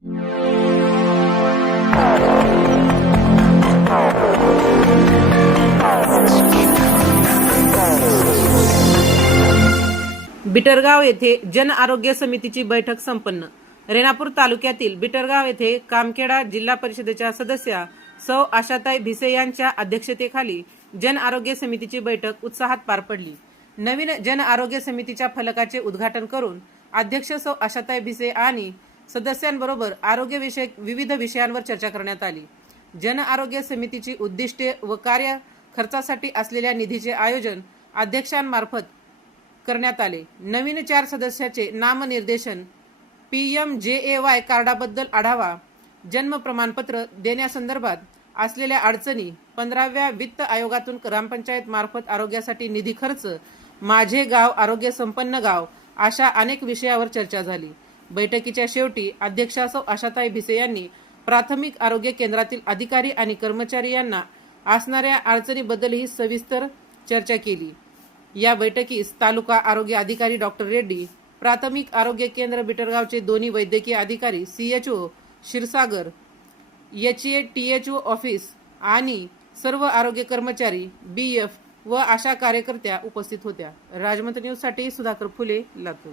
बिटरगाव येथे जन आरोग्य समितीची बैठक संपन्न। रेणापूर तालुक्यातील बिटरगाव येथे कामखेडा जिल्हा परिषदेच्या सदस्या सौ आशाताई भिसे यांच्या अध्यक्षतेखाली जन आरोग्य समितीची बैठक उत्साहात पार पडली। नवीन जन आरोग्य समितीच्या फलकाचे उद्घाटन करून अध्यक्ष सौ आशाताई भिसे आणि सदस्यांबरोबर आरोग्यविषयक विविध विषयांवर चर्चा करण्यात आली। जन आरोग्य समितीची उद्दिष्टे व कार्य खर्चासाठी असलेल्या निधीचे आयोजन अध्यक्षांमार्फत करण्यात आले। नवीन 4 सदस्याचे नामनिर्देशन, PMJAY कार्डाबद्दल आढावा, जन्म प्रमाणपत्र देण्यासंदर्भात असलेल्या अडचणी, 15व्या वित्त आयोगातून ग्रामपंचायत मार्फत आरोग्यासाठी निधी खर्च, माझे गाव आरोग्य संपन्न गाव अशा अनेक विषयावर चर्चा झाली। बैठकीच्या शेवटी अध्यक्षा सौ आशाताई भिसे यांनी प्राथमिक आरोग्य केंद्रातील अधिकारी आणि कर्मचारी यांना असणाऱ्या अडचणीबद्दलही सविस्तर चर्चा केली। या बैठकीस तालुका आरोग्य अधिकारी डॉक्टर रेड्डी, प्राथमिक आरोग्य केंद्र बिटरगावचे दोन्ही वैद्यकीय अधिकारी, CHO Kshirsagar, HA THO office आणि सर्व आरोग्य कर्मचारी, BF व आशा कार्यकर्त्या उपस्थित होत्या। राजमंत्री न्यूज साठी सुधाकर फुले, लातूर।